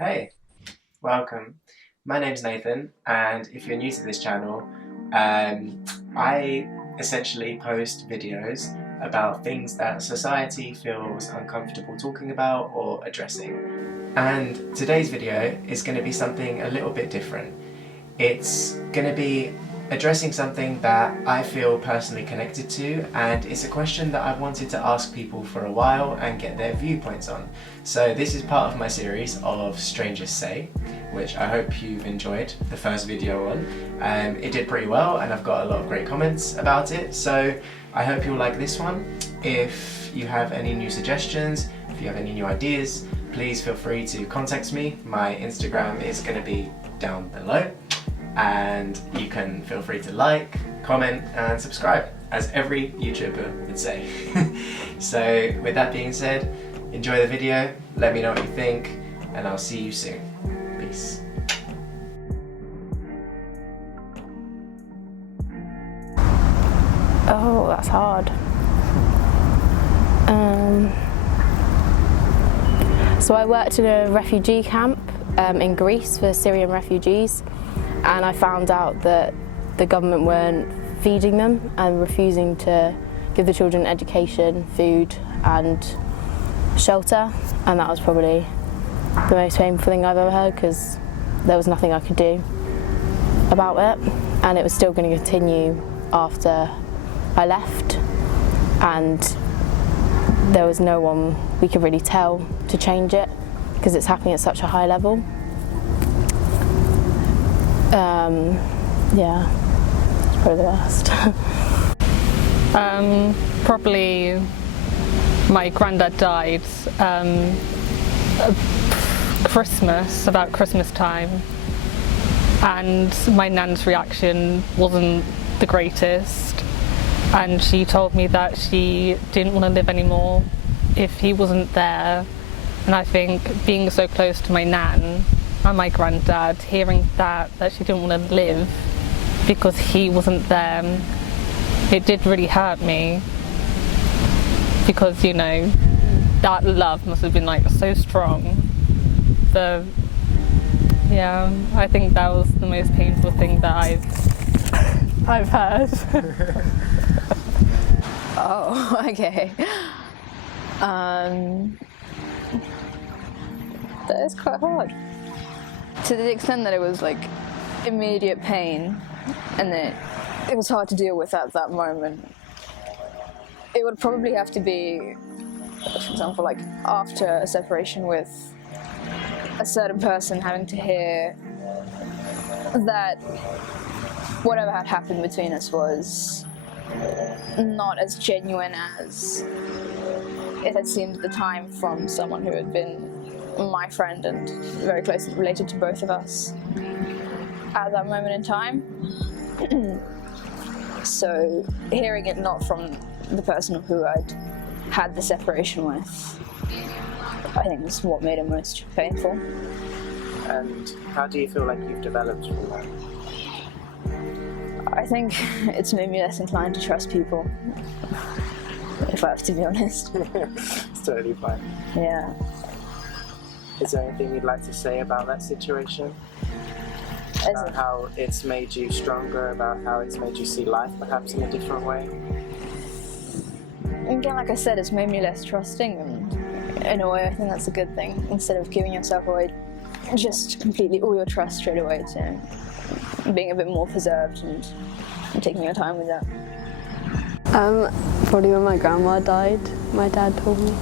Hey, welcome. My name's Nathan, and if you're new to this channel, I essentially post videos about things that society feels uncomfortable talking about or addressing. And today's video is going to be something a little bit different. It's going to be addressing something that I feel personally connected to, and it's a question that I've wanted to ask people for a while and get their viewpoints on. So this is part of my series of Strangers Say, which I hope you've enjoyed the first video on. It did pretty well and I've got a lot of great comments about it, so I hope you'll like this one. If you have any new suggestions, if you have any new ideas, please feel free to contact me. My Instagram is going to be down below, and you can feel free to like, comment and subscribe, as every YouTuber would say. So with that being said, enjoy the video, let me know what you think, and I'll see you soon. Peace. Oh, that's hard. So I worked in a refugee camp in Greece for Syrian refugees, and I found out that the government weren't feeding them and refusing to give the children education, food and shelter, and that was probably the most painful thing I've ever heard, because there was nothing I could do about it, and it was still going to continue after I left, and there was no one we could really tell to change it because it's happening at such a high level. Yeah, it's probably the worst. Probably my granddad died about Christmas time, and my nan's reaction wasn't the greatest, and she told me that she didn't want to live anymore if he wasn't there. And I think being so close to my nan and my granddad, hearing that she didn't want to live because he wasn't there, it did really hurt me, because, you know, that love must have been like so strong. Yeah, I think that was the most painful thing that I've heard. Oh, okay. That is quite hard. To the extent that it was like immediate pain and that it was hard to deal with at that moment, it would probably have to be, for example, like after a separation with a certain person, having to hear that whatever had happened between us was not as genuine as it had seemed at the time from someone who had been my friend and very closely related to both of us at that moment in time. So hearing it not from the person who I'd had the separation with, I think was what made it most painful. And how do you feel like you've developed from that? I think it's made me less inclined to trust people, if I have to be honest. It's totally fine. Yeah. Is there anything you'd like to say about that situation? About how it's made you stronger, about how it's made you see life perhaps in a different way? Again, like I said, it's made me less trusting, and in a way I think that's a good thing. Instead of giving yourself away just completely all your trust straight away, to being a bit more preserved and taking your time with that. Probably when my grandma died, my dad told me.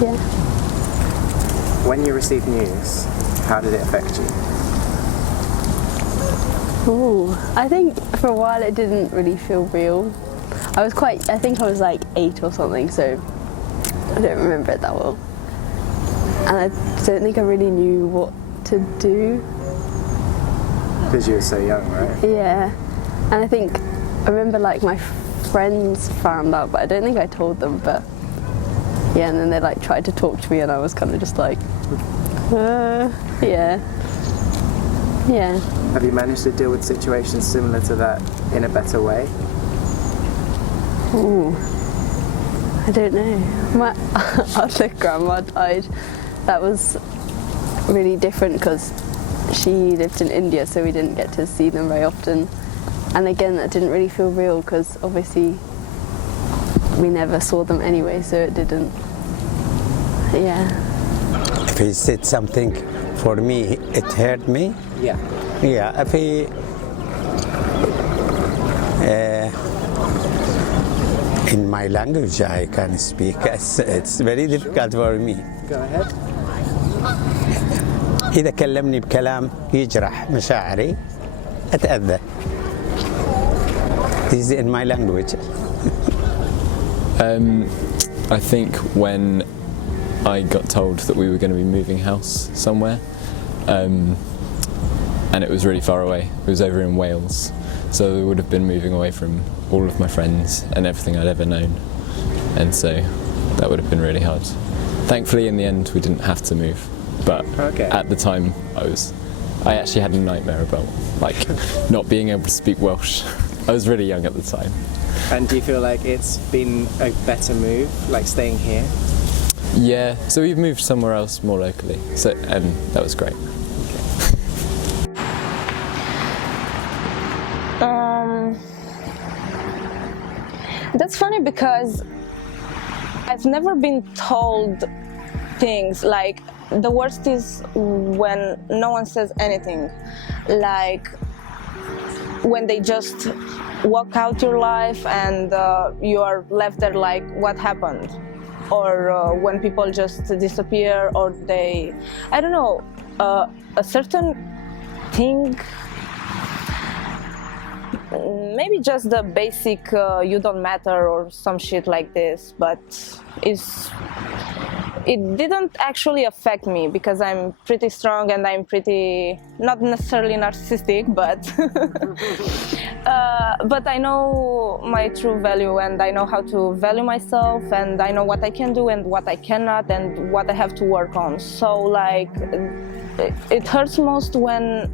Yeah. When you received news, how did it affect you? Ooh, I think for a while it didn't really feel real. I think I was like 8 or something, so I don't remember it that well. And I don't think I really knew what to do. Because you were so young, right? Yeah, and I remember like my friends found out, but I don't think I told them, but yeah, and then they like tried to talk to me and I was kind of just like, yeah. Have you managed to deal with situations similar to that in a better way? Ooh, I don't know. My other grandma died. That was really different because she lived in India, so we didn't get to see them very often. And again, that didn't really feel real because obviously we never saw them anyway, so it didn't. Yeah. If he said something for me, it hurt me. Yeah. Yeah. If he in my language I can speak. It's very difficult for me. Go ahead. إذا كلمني بكلام يجرح مشاعري أتأذى. This is in my language. I think when I got told that we were going to be moving house somewhere, and it was really far away. It was over in Wales, so we would have been moving away from all of my friends and everything I'd ever known, and so that would have been really hard. Thankfully, in the end, we didn't have to move, but at the time, I actually had a nightmare about not being able to speak Welsh. I was really young at the time. And do you feel like it's been a better move, like staying here? Yeah, so we've moved somewhere else more locally, and that was great. That's funny because I've never been told things like the worst is when no one says anything, like when they just walk out your life and you are left there like what happened, or when people just disappear, or they, I don't know, a certain thing, maybe just the basic you don't matter or some shit like this, but it didn't actually affect me because I'm pretty strong and I'm pretty, not necessarily narcissistic, but I know my true value and I know how to value myself and I know what I can do and what I cannot and what I have to work on. So like it hurts most when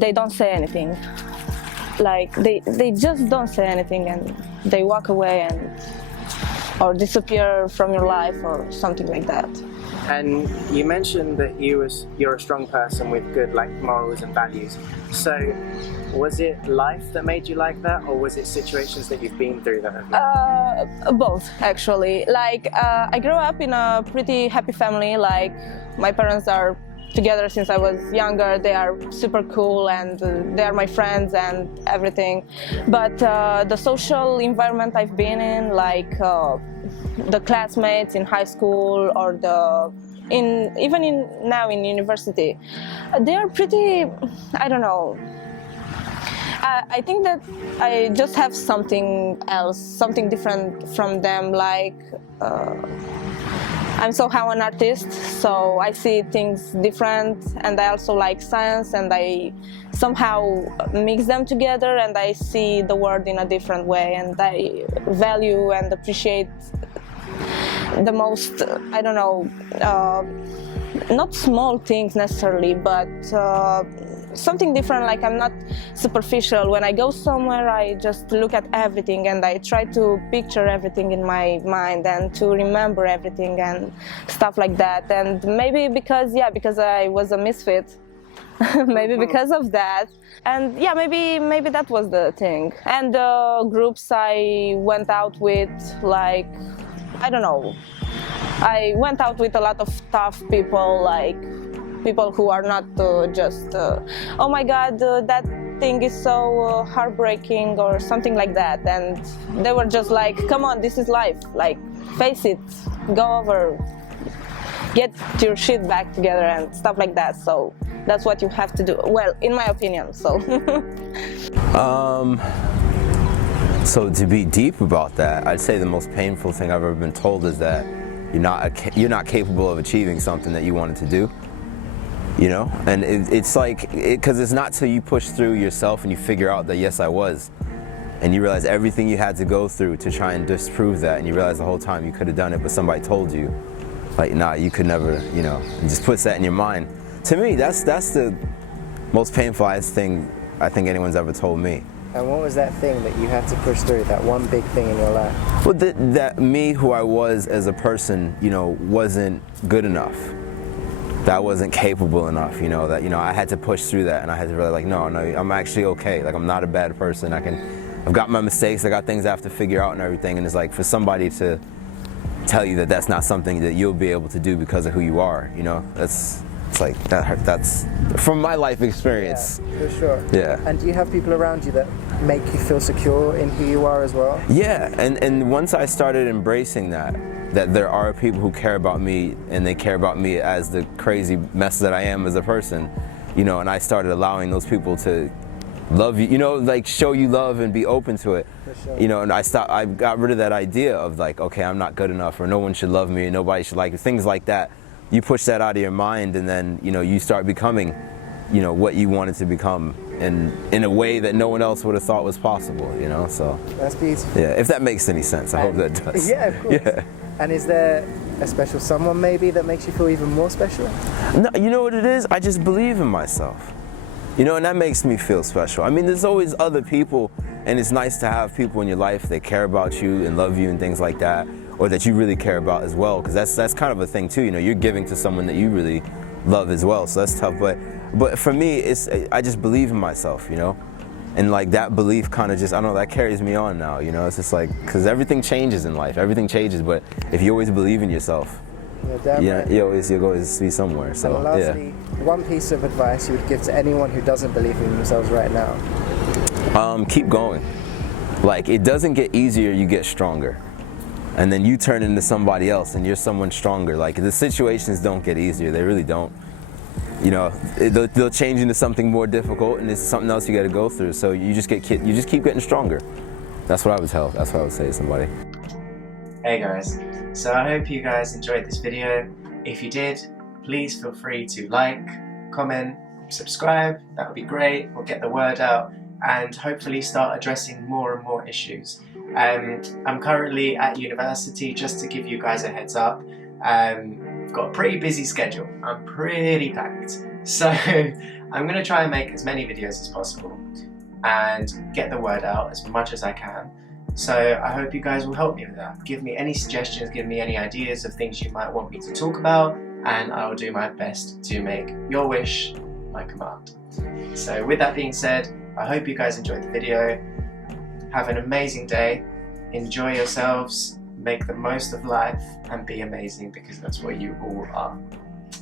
they don't say anything. Like they just don't say anything and they walk away and or disappear from your life or something like that. And you mentioned that you're a strong person with good morals and values. So was it life that made you like that, or was it situations that you've been through that have both, actually. I grew up in a pretty happy family. Like my parents are together since I was younger. They are super cool and they are my friends and everything. But the social environment I've been in, like the classmates in high school or even now in university, they are pretty, I don't know. I think that I just have something else, something different from them. I'm somehow an artist, so I see things different, and I also like science, and I somehow mix them together, and I see the world in a different way, and I value and appreciate the most, I don't know, not small things necessarily, but something different. Like I'm not superficial. When I go somewhere, I just look at everything and I try to picture everything in my mind and to remember everything and stuff like that. And maybe because I was a misfit, maybe because of that. And yeah, maybe that was the thing. And the groups I went out with, like, I don't know, I went out with a lot of tough people, like people who are not just, oh my God, that thing is so heartbreaking or something like that. And they were just like, come on, this is life. Like, face it, go over, get your shit back together and stuff like that. So that's what you have to do. Well, in my opinion, so. So to be deep about that, I'd say the most painful thing I've ever been told is that you're not capable of achieving something that you wanted to do. You know, and it's like, because it's not till you push through yourself and you figure out that yes, I was, and you realize everything you had to go through to try and disprove that, and you realize the whole time you could have done it, but somebody told you, like, nah, you could never, you know, and just puts that in your mind. To me, that's the most painful thing I think anyone's ever told me. And what was that thing that you had to push through, that one big thing in your life? Well, that me, who I was as a person, you know, wasn't good enough. that I wasn't capable enough, you know, that, you know, I had to push through that, and I had to really like, no, I'm actually okay. Like, I'm not a bad person. I've got my mistakes, I got things I have to figure out and everything, and it's like for somebody to tell you that that's not something that you'll be able to do because of who you are, you know, it's like that's from my life experience. Yeah, for sure. Yeah. And do you have people around you that make you feel secure in who you are as well? Yeah, and once I started embracing that there are people who care about me, and they care about me as the crazy mess that I am as a person, you know, and I started allowing those people to love you, you know, like show you love and be open to it. For sure. You know, and I got rid of that idea of like, okay, I'm not good enough, or no one should love me, and nobody should like me, things like that. You push that out of your mind, and then, you know, you start becoming, you know, what you wanted to become, and in a way that no one else would have thought was possible, you know, so. That's beautiful. Yeah, if that makes any sense, I hope that does. Yeah, of course. Yeah. And is there a special someone maybe that makes you feel even more special? No, you know what it is? I just believe in myself. You know, and that makes me feel special. I mean, there's always other people, and it's nice to have people in your life that care about you and love you and things like that, or that you really care about as well, because that's kind of a thing too. You know, you're giving to someone that you really love as well, so that's tough. But for me, I just believe in myself, you know, and like that belief kind of just, I don't know, that carries me on now. You know, it's just like, because everything changes in life, everything changes, but if you always believe in yourself, you'll always be somewhere. So and lastly, one piece of advice you would give to anyone who doesn't believe in themselves right now? Keep going. Like, it doesn't get easier, you get stronger. And then you turn into somebody else, and you're someone stronger. Like, the situations don't get easier, they really don't. You know, they'll change into something more difficult, and it's something else you got to go through. So you just keep getting stronger. That's what I would tell. That's what I would say to somebody. Hey guys, so I hope you guys enjoyed this video. If you did, please feel free to like, comment, subscribe. That would be great. We'll get the word out and hopefully start addressing more and more issues. I'm currently at university, just to give you guys a heads up. I've got a pretty busy schedule. I'm pretty packed. So I'm going to try and make as many videos as possible and get the word out as much as I can. So I hope you guys will help me with that. Give me any suggestions, give me any ideas of things you might want me to talk about, and I will do my best to make your wish my command. So with that being said, I hope you guys enjoyed the video. Have an amazing day, enjoy yourselves, make the most of life, and be amazing, because that's what you all are.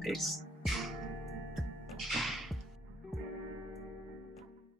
Peace.